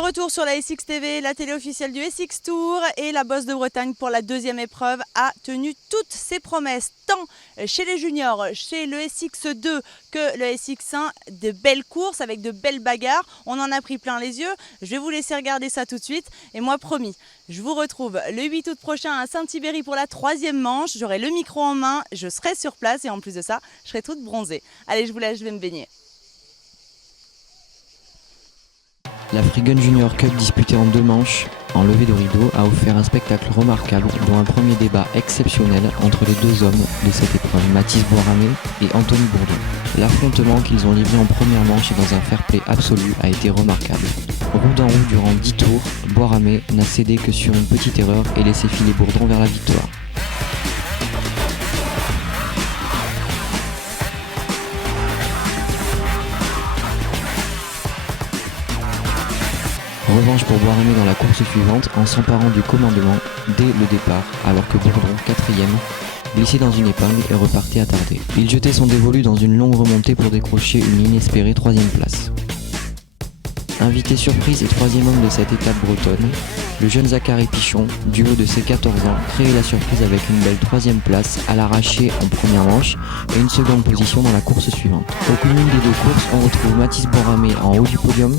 retour sur la SX TV, la télé officielle du SX Tour, et la Bosse de Bretagne pour la deuxième épreuve a tenu toutes ses promesses, tant chez les juniors, chez le SX2 que le SX1, de belles courses avec de belles bagarres. On en a pris plein les yeux. Je vais vous laisser regarder ça tout de suite. Et moi, promis, je vous retrouve le 8 août prochain à Saint-Thibéry pour la troisième manche. J'aurai le micro en main, je serai sur place et en plus de ça, je serai toute bronzée. Allez, je vous laisse, je vais me baigner. La Free Gun Junior Cup disputée en 2 manches, en levée de rideau, a offert un spectacle remarquable, dont un premier débat exceptionnel entre les deux hommes de cette épreuve, Mathis Boiramé et Anthony Bourdon. L'affrontement qu'ils ont livré en première manche et dans un fair-play absolu a été remarquable. Roue dans roue durant 10 tours, Boiramé n'a cédé que sur une petite erreur et laissé filer Bourdon vers la victoire. Revanche pour Boiramé dans la course suivante en s'emparant du commandement dès le départ, alors que Bourdon, 4ème, glissait dans une épingle et repartait attardé. Il jetait son dévolu dans une longue remontée pour décrocher une inespérée 3ème place. Invité surprise et 3ème homme de cette étape bretonne, le jeune Zachary Pichon, du haut de ses 14 ans, créait la surprise avec une belle 3ème place à l'arraché en première manche et une seconde position dans la course suivante. Au cumul des deux courses, on retrouve Mathis Boiramé en haut du podium,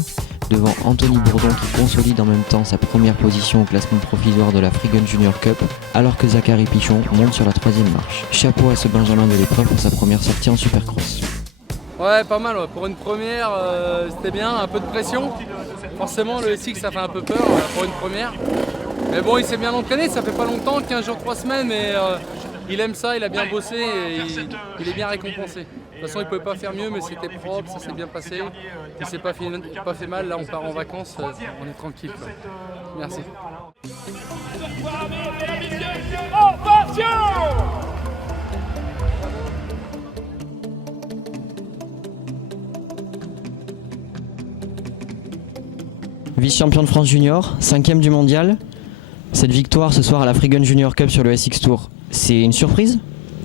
devant Anthony Bourdon qui consolide en même temps sa première position au classement provisoire de la Free Gun Junior Cup, alors que Zachary Pichon monte sur la 3ème marche. Chapeau à ce Benjamin de l'épreuve pour sa première sortie en Supercross. Ouais, pas mal, ouais. Pour une première, c'était bien, un peu de pression. Forcément, le SX ça fait un peu peur pour une première. Mais bon, il s'est bien entraîné, ça fait pas longtemps, 15 jours, 3 semaines, mais il aime ça, il a bien bossé et il est bien récompensé. De toute façon, il ne pouvait pas faire mieux, mais c'était propre, ça s'est bien passé. Il s'est pas fait mal, là on part en vacances, on est tranquille. Quoi. Merci. Vice-champion de France Junior, 5ème du mondial. Cette victoire ce soir à la Free Gun Junior Cup sur le SX Tour, c'est une surprise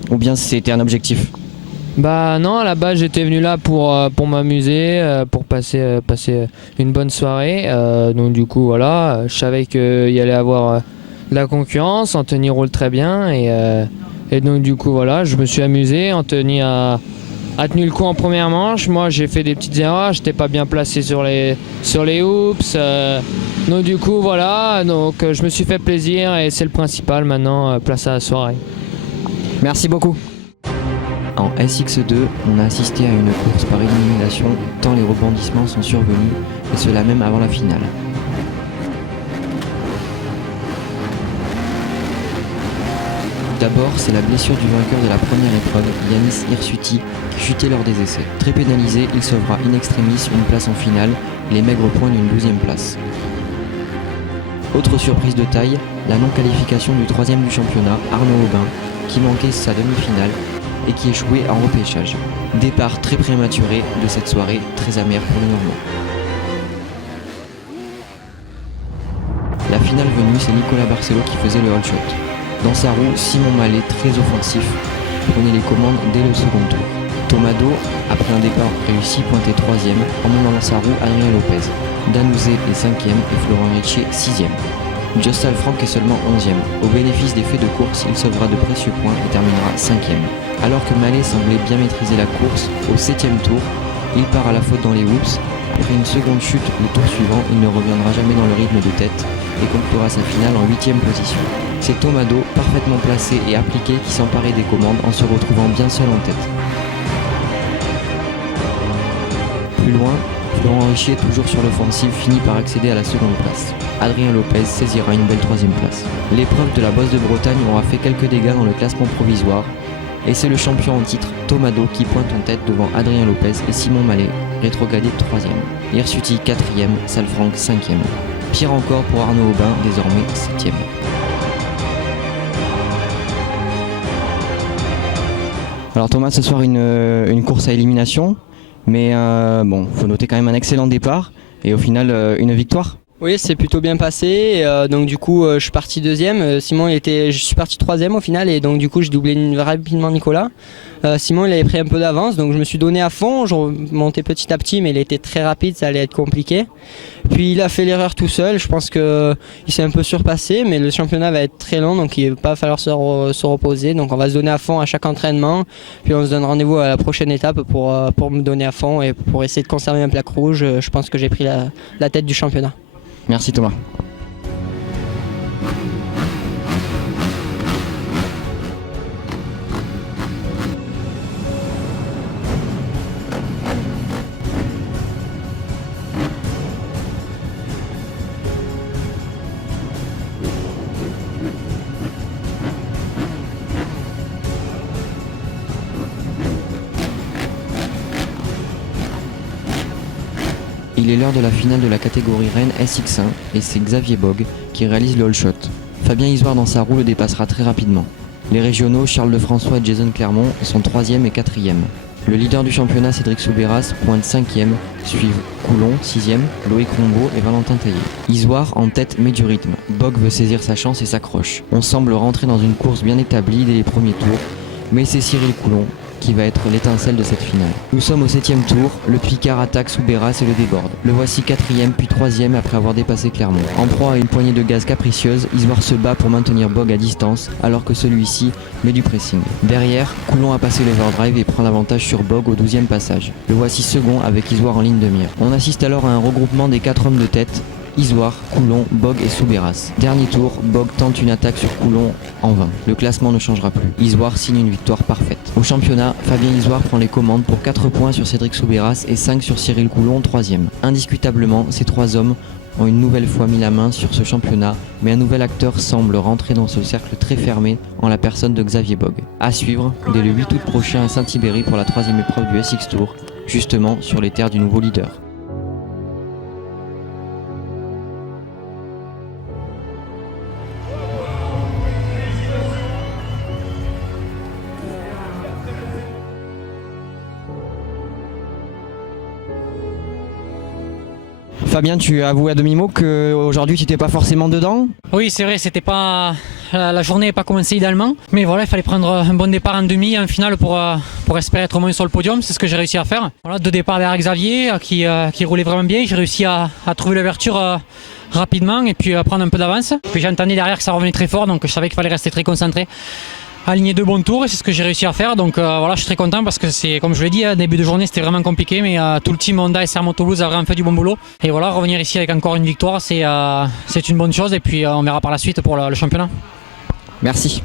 ou bien c'était un objectif ? Bah non, à la base j'étais venu là pour m'amuser, pour passer une bonne soirée. Donc du coup voilà, je savais qu'il y allait avoir de la concurrence. Anthony roule très bien et donc du coup voilà, je me suis amusé. Anthony a tenu le coup en première manche. Moi j'ai fait des petites erreurs, j'étais pas bien placé sur les hoops. Donc du coup voilà, donc je me suis fait plaisir et c'est le principal maintenant, place à la soirée. Merci beaucoup. En SX2, on a assisté à une course par élimination tant les rebondissements sont survenus, et cela même avant la finale. D'abord, c'est la blessure du vainqueur de la première épreuve, Yanis Hirsuti, qui chutait lors des essais. Très pénalisé, il sauvera in extremis une place en finale, les maigres points d'une 12e place. Autre surprise de taille, la non-qualification du 3ème du championnat, Arnaud Aubin, qui manquait sa demi-finale et qui échouait en repêchage. Départ très prématuré de cette soirée, très amère pour les Normands. La finale venue, c'est Nicolas Barcelo qui faisait le hold shot. Dans sa roue, Simon Mallet, très offensif, prenait les commandes dès le second tour. Tomado, après un départ réussi, pointait 3ème, emmenant dans sa roue Adrien Lopez. Danouzé est 5ème et Florent Richer 6ème. Justal Franck est seulement 11ème. Au bénéfice des faits de course, il sauvera de précieux points et terminera 5ème. Alors que Mallet semblait bien maîtriser la course, au 7ème tour, il part à la faute dans les whoops. Après une seconde chute le tour suivant, il ne reviendra jamais dans le rythme de tête et conclura sa finale en 8ème position. C'est Tomado, parfaitement placé et appliqué, qui s'emparait des commandes en se retrouvant bien seul en tête. Plus loin, Florent Richer, toujours sur l'offensive, finit par accéder à la seconde place. Adrien Lopez saisira une belle 3ème place. L'épreuve de la Bosse de Bretagne aura fait quelques dégâts dans le classement provisoire, et c'est le champion en titre, Tomado, qui pointe en tête devant Adrien Lopez et Simon Mallet, rétrogradé 3ème. Hirsuti 4ème, Salfranc 5ème. Pire encore pour Arnaud Aubin, désormais 7ème. Alors Thomas, ce soir une course à élimination, mais bon, faut noter quand même un excellent départ et au final une victoire. Oui, c'est plutôt bien passé. Donc du coup, je suis parti deuxième. Je suis parti troisième au final, et donc du coup, j'ai doublé rapidement Nicolas. Simon, il avait pris un peu d'avance, donc je me suis donné à fond. Je remontais petit à petit, mais il était très rapide, ça allait être compliqué. Puis il a fait l'erreur tout seul. Je pense qu'il s'est un peu surpassé, mais le championnat va être très long, donc il va pas falloir se reposer. Donc on va se donner à fond à chaque entraînement. Puis on se donne rendez-vous à la prochaine étape pour me donner à fond et pour essayer de conserver un plaque rouge. Je pense que j'ai pris la tête du championnat. Merci Thomas. Il est l'heure de la finale de la catégorie Rennes SX1 et c'est Xavier Bog qui réalise le all shot. Fabien Isoire dans sa roue le dépassera très rapidement. Les régionaux Charles Lefrançois et Jason Clermont sont 3e et 4e. Le leader du championnat Cédric Soubeyras pointe 5e, suivent Coulon 6e, Loïc Rombaud et Valentin Taillé. Isoire en tête met du rythme. Bog veut saisir sa chance et s'accroche. On semble rentrer dans une course bien établie dès les premiers tours, mais c'est Cyril Coulon qui va être l'étincelle de cette finale. Nous sommes au 7e tour, le Picard attaque Soubeyras et le déborde. Le voici 4e puis 3e après avoir dépassé Clermont. En proie à une poignée de gaz capricieuse, Isoire se bat pour maintenir Bog à distance alors que celui-ci met du pressing. Derrière, Coulon a passé l'overdrive et prend l'avantage sur Bog au 12e passage. Le voici second avec Isoire en ligne de mire. On assiste alors à un regroupement des 4 hommes de tête, Isoire, Coulon, Bog et Soubeyras. Dernier tour, Bog tente une attaque sur Coulon en vain. Le classement ne changera plus. Isoire signe une victoire parfaite. Au championnat, Fabien Isoire prend les commandes pour 4 points sur Cédric Soubeyras et 5 sur Cyril Coulon, 3e. Indiscutablement, ces 3 hommes ont une nouvelle fois mis la main sur ce championnat, mais un nouvel acteur semble rentrer dans ce cercle très fermé en la personne de Xavier Bog. À suivre dès le 8 août prochain à Saint-Thibéry pour la 3e épreuve du SX Tour, justement sur les terres du nouveau leader. Fabien, tu as avoué à demi-mot qu'aujourd'hui tu n'étais pas forcément dedans. Oui, c'est vrai, c'était pas la journée n'est pas commencée idéalement, mais voilà, il fallait prendre un bon départ en demi, en finale pour espérer être au moins sur le podium. C'est ce que j'ai réussi à faire. Voilà, 2 départs derrière Xavier qui roulait vraiment bien. J'ai réussi à trouver l'ouverture rapidement et puis à prendre un peu d'avance. Puis j'entendais derrière que ça revenait très fort, donc je savais qu'il fallait rester très concentré. Aligner 2 bons tours et c'est ce que j'ai réussi à faire, donc voilà, je suis très content parce que c'est, comme je l'ai dit, début de journée c'était vraiment compliqué, mais tout le team Honda et Sermo Toulouse a vraiment fait du bon boulot et voilà, revenir ici avec encore une victoire c'est une bonne chose et puis on verra par la suite pour le championnat. Merci.